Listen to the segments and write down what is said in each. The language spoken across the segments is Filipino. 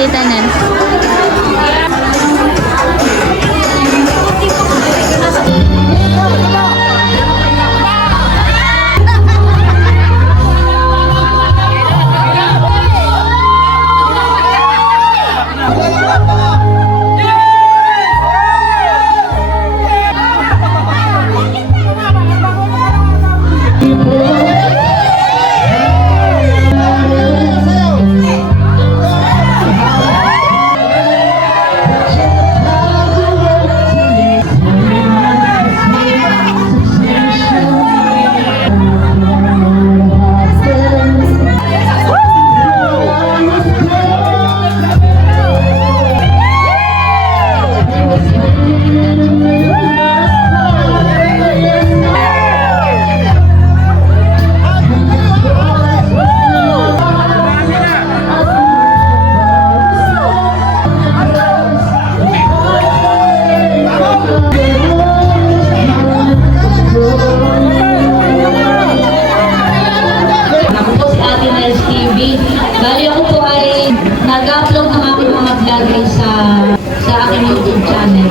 Tita Nels. Bali ako po ay nag-upload ng aking mga vlog sa aking YouTube channel.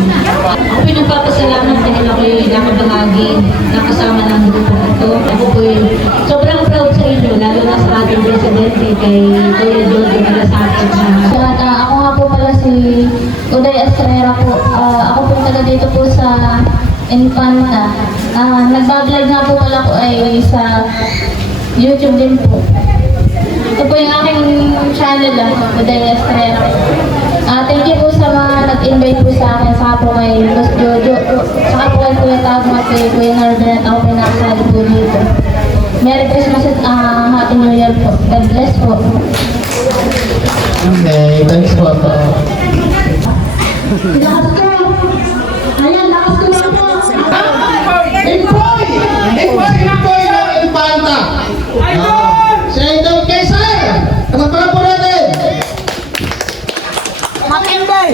Ako pinagpapasalamat dahil ako yung nakabahagi, nakasama ng grupo ito. Ako po yung sobrang proud sa inyo, lalo na sa ating presidente, kay Kuya Jojo Malasakit. Ako nga po pala si Uday Estrera po. Ako po taga dito po sa Infanta. Nag-vlog nga po pala ko ay sa YouTube din po. Ito po yung aking channel Uday Estrera. Thank you po sa mga nag-invite po sa akin, saka po kay Boss Jojo, saka po kay Kuya Tagma, kay Kuya Norbert, ako pinakasali po dito. Merry Christmas at Happy New Year po. God bless po. Okay, thanks po. Lakas ko! Ayan, lakas ko na po! Impoy! Impoy ng Infanta! Si Idol Quezar! Kapag po natin! Makinday!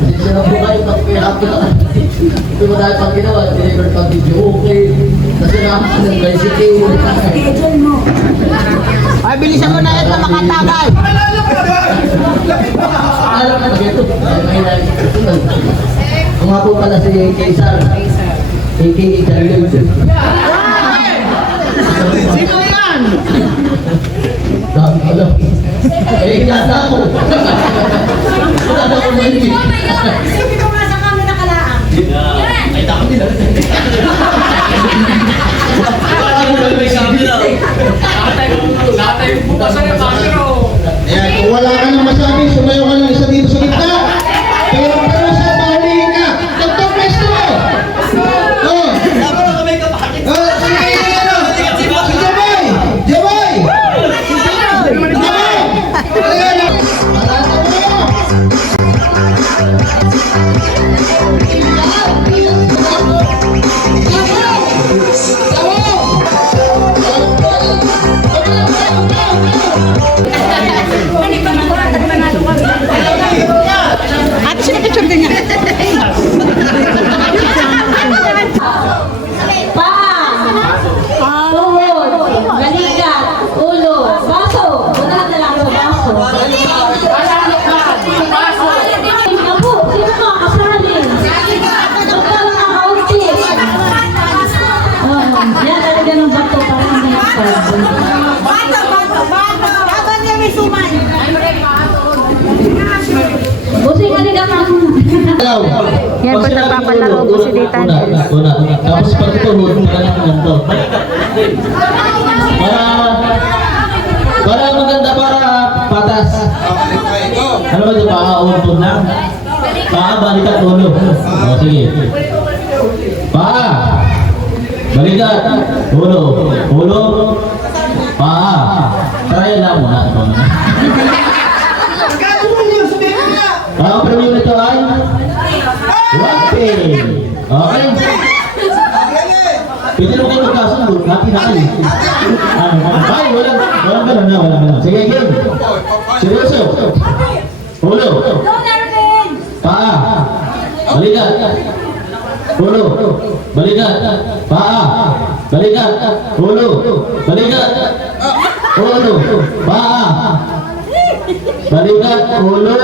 Pasensya na po kayo pag pinapila. Ito mo dahil pag ginawa, deliver pag video okay. Kasi nakakasin kayo si Teo. Ay, bilisan mo na yan na makatagay! Alam ka na ito. Ang nga po pala si Quezar. A.K.A. Jalil. Sino yan? Dami pala. Eh, nasa ako. Wala na ako mahilig. Sige ko nga sa kami nakalaan. Ay, takot nila. Ayan, kung wala ka nang masabi, sumayo ka lang isa dito sa gitna. Pero sa bali ka, Dr. Pestro! Oh! Sige, ano? Si Jabay! Jabay! Jabay! Ayan! Marata mo! At sino picture din niya? Balikat, ulo, baso. Wala na lang sa baso. Apo, sino makakasali? Magkala na kaunti. Yan talaga ng bato para hindi nakasali. Laban niya may suman! Busing ka nila ka. Yan po, nagpapalaro po si Tita Nels. Una. Tapos pag ito, para na ganito. Para maganda, para patas. Ano ba ito? Paa-untog na? Paa, balikat, ulo. O, sige. Paa. Balikat, ulo. Ulo. Paa. Try lang muna. Ito na. Ang premium nito ay 1 Okay? Pwede naman kayo magkasundo. Hati na kayo. Ay, walang gano'n na. Walang gano'n. Sige, game. Seryoso. Ulo. Paa. Balikat. Ulo. Balikat. Paa. Balikat. Ulo. Balikat. ulo, paa. Balikat, ulo,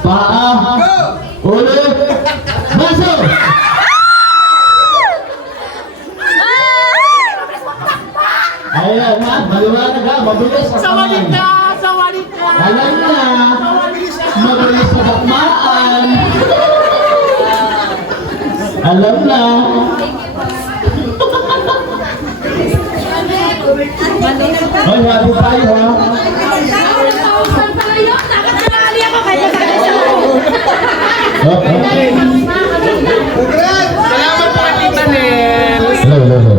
paa, ulo, baso. Ayan na, maliwanag ha, mabilis. Sawalit ka! Sawalit ka! Alam na, mabilis sa dakmaan. Alam na. Ay, happy tayo ha. Okay. Salamat po kay Tita Nel! Hello, hello, hello.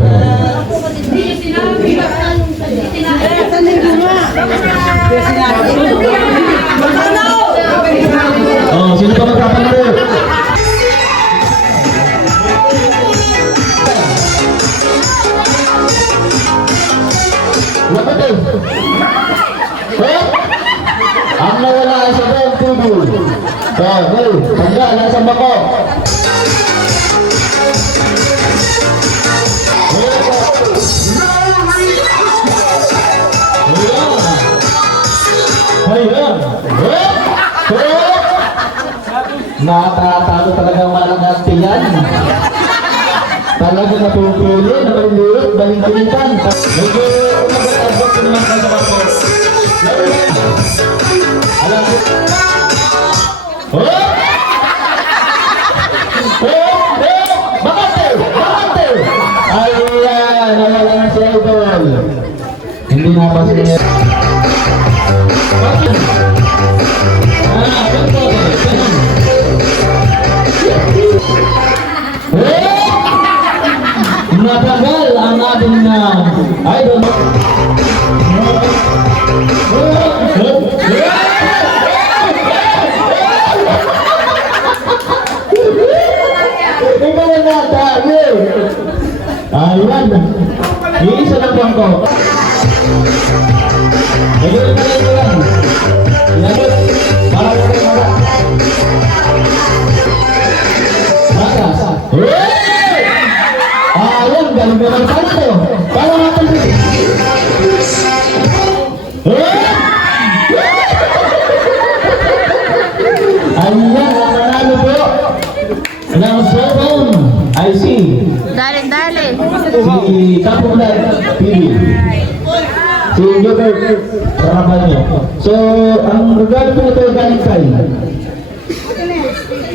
Oh, sino pa magpapalaro? Lapit eh. Eh? Ang nawala ay sa buong tubo. Oh, hey, tanda, nasa bako. Ayan. Nakakatago talaga ang malagante yan. Talaga natutuloy, nakalulot, balingkilitan. Medyo umagat-agat ko naman kayo sa bako. Alam ko. Oh! Bakante! Bakante! Ayan, nawala na si Idol. Hindi na pa siya. Matagal ang ating idol. Ikaw na tayo. Ayan. Iisa lang po ako. Ayun na yan. Inabot. Para ko kayo mara. Matas. Ayun, galing naman tayo. Para natin. Ayan, nanalo po. Ang cellphone. I see. Dali, dali. Si Kapulan TV. Si Gilbert Rabanyo. So, ang regalo po ito galing kay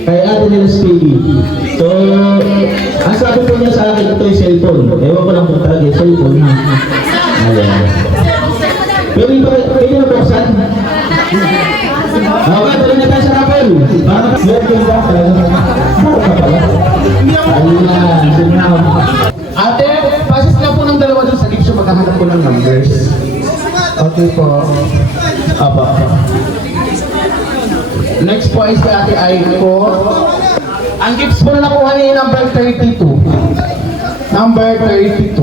Ate Niels TV. So, ang sabi po niya sa akin, ito yung cellphone. Ewan ko lang kung talaga yung cellphone. Ayan. Pwede na buksan? Okay, tuloy na tayo sa rappel. Para makapagyan ka talaga. Para ka pala. Ayan, sinam. Ate, pasis na po ng dalawa doon sa gift shop, maghahanap po ng numbers. Okay po. Apa? Next po is kay Ate Aiko. Ang gifts po na nakuha niya yung number 32. Number 32.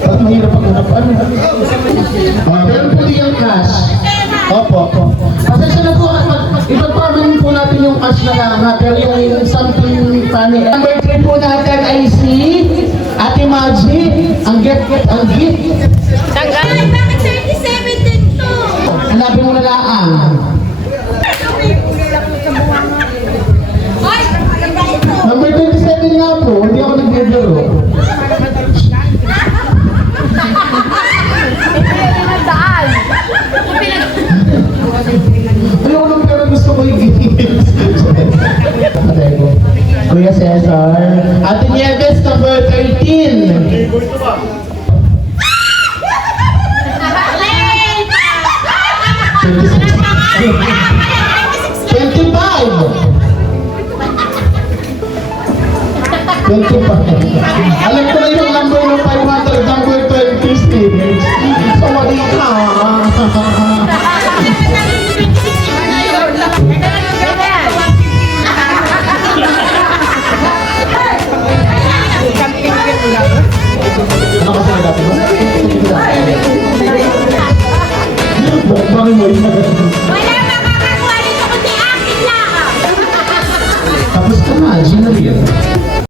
At mahirap paghanap. Ano? Pero po din yung cash. Opo. Pasensya na po. Ipagpamin po natin yung cash na lang. Pero yung something funny. Number 3 po natin ay si Ate Maggie. Ang gift. Tanggal. Bakit 37 din to? Hanapin mo na lang. Hoy! Ganda ito! Number 27 nga po. Hindi ako nagbibiro. Ayoko lang pero gusto ko yung gifts. Kuya Cesar. Ate Nieves, number 13. 25. Alam ko na yung number ng 500, number 20, Steve. So, mali ka. Ano kasi na dati mo? Bakit mo yun? Wala makakakuha nito kundi akin lang! Tapos ka na, Gina.